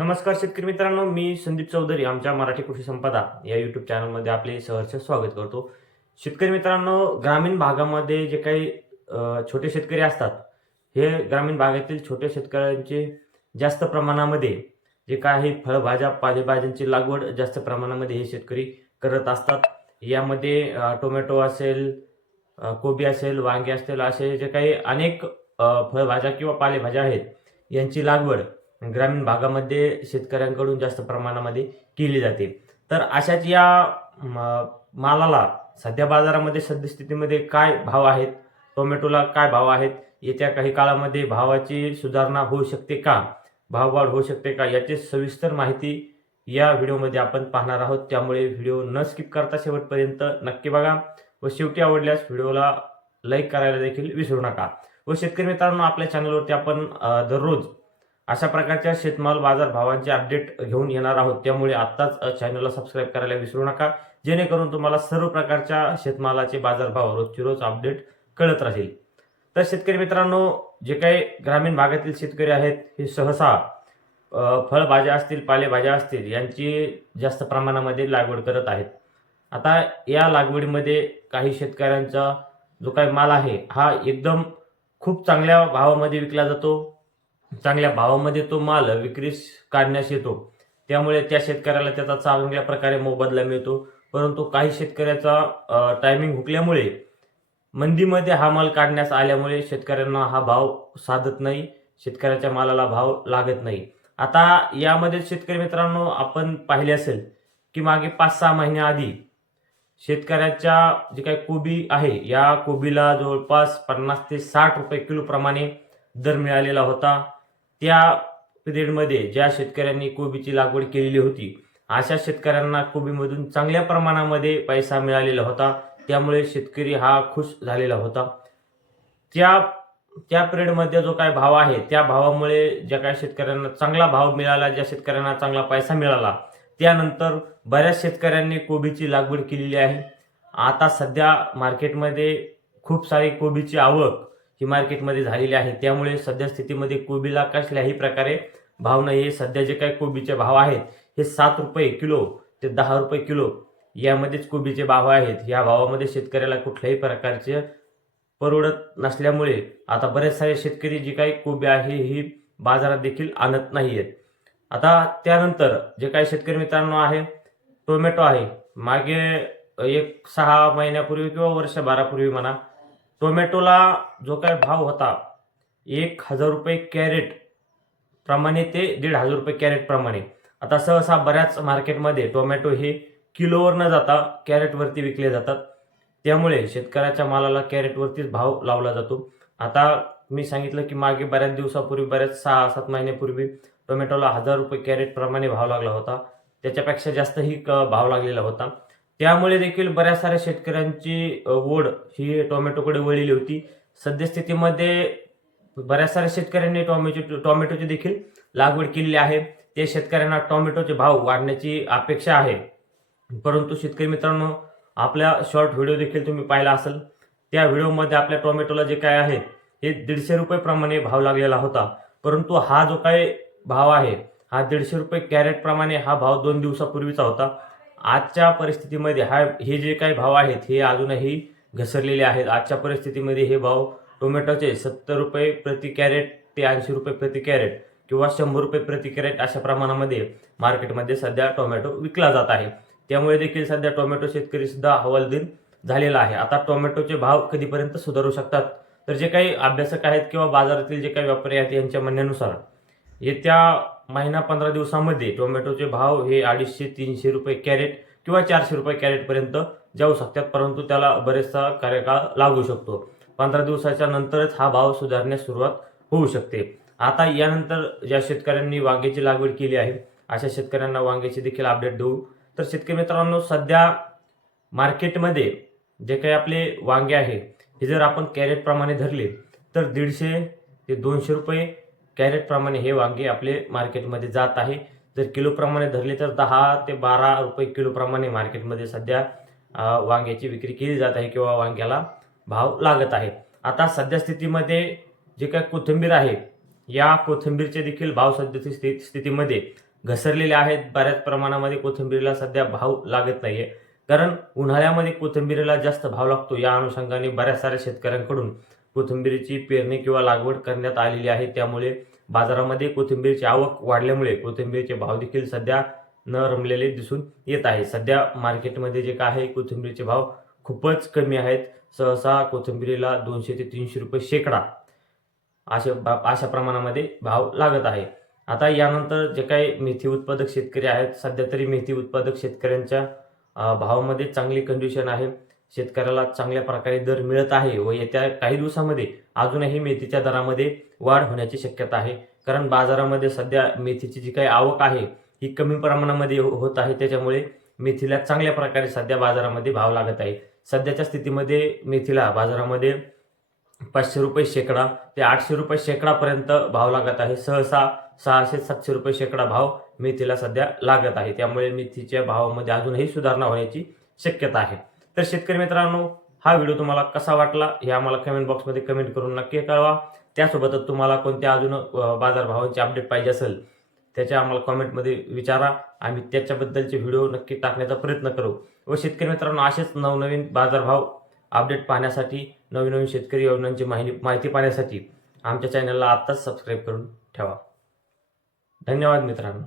नमस्कार शेतकरी मित्रांनो, मी संदीप चौधरी आमच्या मराठी कृषी संपदा या यूट्यूब चॅनलमध्ये आपले सहर्ष स्वागत करतो. शेतकरी मित्रांनो, ग्रामीण भागामध्ये जे काही छोटे शेतकरी असतात, हे ग्रामीण भागातील छोट्या शेतकऱ्यांचे जास्त प्रमाणामध्ये जे काही फळभाज्या, पालेभाज्यांची लागवड जास्त प्रमाणामध्ये हे शेतकरी करत असतात. यामध्ये टोमॅटो असेल, कोबी असेल, वांगे असतील, असे जे काही अनेक फळभाज्या किंवा पालेभाज्या आहेत, यांची लागवड ग्रामीण भागामध्ये शेतकऱ्यांकडून जास्त प्रमाणामध्ये केली जाते. तर अशाच या मालाला सध्या बाजारामध्ये सद्यस्थितीमध्ये काय भाव आहेत, टोमॅटोला काय भाव आहेत, येत्या काही काळामध्ये भावाची सुधारणा होऊ शकते का, भाववाढ होऊ शकते का, याची सविस्तर माहिती या व्हिडिओमध्ये आपण पाहणार आहोत. त्यामुळे व्हिडिओ न स्किप करता शेवटपर्यंत नक्की बघा व शेवटी आवडल्यास व्हिडिओला लाईक करायला देखील विसरू नका. व शेतकरी मित्रांनो, आपल्या चॅनलवरती आपण दररोज अशा प्रकारच्या शेतमाल बाजार भावांचे अपडेट घेऊन येणार आहोत. त्यामुळे आत्ताच चॅनलला सबस्क्राईब करायला विसरू नका, जेणेकरून तुम्हाला सर्व प्रकारच्या शेतमालाचे बाजारभाव रोजची रोज अपडेट कळत राहील. तर शेतकरी मित्रांनो, जे काही ग्रामीण भागातील शेतकरी आहेत, हे सहसा फळभाज्या असतील, पालेभाज्या असतील, यांची जास्त प्रमाणामध्ये लागवड करत आहेत. आता या लागवडीमध्ये काही शेतकऱ्यांचा जो काही माल आहे, हा एकदम खूप चांगल्या भावामध्ये विकला जातो. चांगल्या भावामध्ये तो माल विक्रीस काढण्यास येतो. त्यामुळे त्या शेतकऱ्याला त्याचा चांगल्या प्रकारे मोबदला मिळतो. परंतु काही शेतकऱ्याचा टायमिंग हुकल्यामुळे मंदीमध्ये हा माल काढण्यास आल्यामुळे शेतकऱ्यांना हा भाव साधत नाही, शेतकऱ्याच्या मालाला भाव लागत नाही. आता यामध्ये शेतकरी मित्रांनो, आपण पाहिले असेल की मागे 5-6 महिन्याआधी शेतकऱ्याच्या जे काही कोबी आहे, या कोबीला जवळपास 50 ते 60 रुपये किलो प्रमाणे दर मिळालेला होता. त्या पिरियडमध्ये ज्या शेतकऱ्यांनी कोबीची लागवड केलेली होती, अशा शेतकऱ्यांना कोबीमधून चांगल्या प्रमाणामध्ये पैसा मिळालेला होता. त्यामुळे शेतकरी हा खुश झालेला होता. त्या त्या पिरियडमध्ये जो काय भाव आहे, त्या भावामुळे ज्या काही शेतकऱ्यांना चांगला भाव मिळाला, ज्या शेतकऱ्यांना चांगला पैसा मिळाला, त्यानंतर बऱ्याच शेतकऱ्यांनी कोबीची लागवड केलेली आहे. आता सध्या मार्केटमध्ये खूप सारी कोबीची आवक ही मार्केटमध्ये झालेली आहे. त्यामुळे सध्या स्थितीमध्ये कोबीला कसल्याही प्रकारे भाव नाही आहे. सध्या जे काही कोबीचे भाव आहेत, हे 7 रुपये किलो ते 10 रुपये किलो यामध्येच कोबीचे भाव आहेत. या भावामध्ये शेतकऱ्याला कुठल्याही प्रकारचे परवडत नसल्यामुळे आता बरेच सारे शेतकरी जी काही कोबी आहे ही बाजारात देखील आणत नाही आहेत. आता त्यानंतर जे काही शेतकरी मित्रांनो आहे, टोमॅटो आहे. मागे 6 महिन्यापूर्वी किंवा वर्षभरापूर्वी म्हणा, टोमॅटोला जो काय भाव होता 1,000 रुपये कॅरेट प्रमाणे ते 1,500 रुपये कॅरेट प्रमाणे, आता सहसा बऱ्याच मार्केटमध्ये टोमॅटो हे किलोवर न जाता कॅरेटवरती विकले जातात. त्यामुळे शेतकऱ्याच्या मालाला कॅरेटवरतीच भाव लावला जातो. आता मी सांगितलं की मागे बऱ्याच दिवसापूर्वी, बऱ्याच 6-7 महिन्यापूर्वी टोमॅटोला 1,000 रुपये कॅरेट प्रमाणे भाव लागला होता. त्याच्यापेक्षा जास्तही भाव लागलेला होता. त्यामुळे देखील बऱ्याच साऱ्या शेतकऱ्यांची ओढ ही टोमॅटोकडे वळलेली होती. सद्यस्थितीमध्ये बऱ्याच साऱ्या शेतकऱ्यांनी टोमॅटोची देखील लागवड केलेली आहे. त्या शेतकऱ्यांना टोमॅटोचे भाव वाढण्याची अपेक्षा आहे. परंतु शेतकरी मित्रांनो, आपल्या शॉर्ट व्हिडिओ देखील तुम्ही पाहिला असेल. त्या व्हिडिओमध्ये आपल्या टोमॅटोला जे काय आहे, हे 150 रुपये प्रमाणे भाव लागलेला होता. परंतु हा जो काही भाव आहे, हा 150 रुपये कॅरेट प्रमाणे हा भाव 2 दिवसापूर्वीचा होता. आजच्या परिस्थितीमध्ये हे जे काही भाव आहेत, हे अजूनही घसरलेले आहेत. आजच्या परिस्थितीमध्ये हे भाव टोमॅटोचे 70 रुपये प्रति कॅरेट ते 80 रुपये प्रति कॅरेट किंवा 100 रुपये प्रति कॅरेट अशा प्रमाणामध्ये मार्केटमध्ये सध्या टोमॅटो विकला जात आहे. त्यामुळे देखील सध्या टोमॅटो शेतकरी सुद्धा हवालदिल झालेला आहे. आता टोमॅटोचे भाव कधीपर्यंत सुधारू शकतात, तर जे काही अभ्यासक आहेत किंवा बाजारातील जे काही व्यापारी आहेत, यांच्या म्हणण्यानुसार येत्या महिना 15 दिवसामध्ये टोमॅटोचे भाव हे 250-300 रुपये कॅरेट किंवा 400 रुपये कॅरेटपर्यंत जाऊ शकतात. परंतु त्याला बरेचसा कार्यकाळ लागू शकतो. 15 दिवसाच्या नंतरच हा भाव सुधारण्यास सुरुवात होऊ शकते. आता यानंतर ज्या शेतकऱ्यांनी वांग्याची लागवड केली आहे, अशा शेतकऱ्यांना वांग्याची देखील अपडेट देऊ. तर शेतकरी मित्रांनो, सध्या मार्केटमध्ये जे काही आपले वांगे आहे, हे जर आपण कॅरेट प्रमाणे धरले तर 150 ते 200 रुपये कॅरेट प्रमाणे हे वांगे आपले मार्केटमध्ये जात आहे. जर किलो प्रमाणे धरले तर 10 ते 12 रुपये किलो प्रमाणे मार्केटमध्ये सध्या वांग्याची विक्री केली जात आहे किंवा वांग्याला भाव लागत आहे. आता सध्या स्थितीमध्ये जे काही कोथिंबीर आहे, या कोथिंबीरचे देखील भाव सध्याच्या स्थितीमध्ये घसरलेल्या आहेत. बऱ्याच प्रमाणामध्ये कोथिंबीरीला सध्या भाव लागत नाहीये, कारण उन्हाळ्यामध्ये कोथिंबीरीला जास्त भाव लागतो. या अनुषंगाने बऱ्याच साऱ्या शेतकऱ्यांकडून कोथिंबीरीची पेरणी किंवा लागवड करण्यात आलेली आहे. त्यामुळे बाजारामध्ये कोथिंबीरीची आवक वाढल्यामुळे कोथिंबीरीचे भाव देखील सध्या न रमलेले दिसून येत आहे. सध्या मार्केटमध्ये जे काय आहे कोथिंबीरीचे भाव खूपच कमी आहेत. सहसा कोथिंबीरीला 200 ते 300 रुपये शेकडा अशा प्रमाणामध्ये भाव लागत आहे. आता यानंतर जे काही मेथी उत्पादक शेतकरी आहेत, सध्या तरी मेथी उत्पादक शेतकऱ्यांच्या भावामध्ये चांगली कंडिशन आहे. शेतकऱ्याला चांगल्या प्रकारे दर मिळत आहे व येत्या काही दिवसामध्ये अजूनही मेथीच्या दरामध्ये वाढ होण्याची शक्यता आहे. कारण बाजारामध्ये सध्या मेथीची जी काही आवक आहे ही कमी प्रमाणामध्ये होत आहे. त्याच्यामुळे मेथीला चांगल्या प्रकारे सध्या बाजारामध्ये भाव लागत आहे. सध्याच्या स्थितीमध्ये मेथीला बाजारामध्ये 500 रुपये शेकडा ते 800 रुपये शेकडापर्यंत भाव लागत आहे. सहसा 600-700 रुपये शेकडा भाव मेथीला सध्या लागत आहे. त्यामुळे मेथीच्या भावामध्ये अजूनही सुधारणा होण्याची शक्यता आहे. तर शेतकरी मित्रांनो, हा व्हिडिओ तुम्हाला कसा वाटला हे आम्हाला कमेंट बॉक्समध्ये कमेंट करून नक्की कळवा. त्यासोबतच तुम्हाला कोणत्या अजून बाजारभावांची अपडेट पाहिजे असेल त्याच्या आम्हाला कमेंटमध्ये विचारा. आम्ही त्याच्याबद्दलचे व्हिडिओ नक्की टाकण्याचा प्रयत्न करू. व शेतकरी मित्रांनो, असेच नवनवीन बाजारभाव अपडेट पाहण्यासाठी, नवीन शेतकरी योजनांची माहिती पाहण्यासाठी आमच्या चॅनलला आत्ताच सबस्क्राईब करून ठेवा. धन्यवाद मित्रांनो.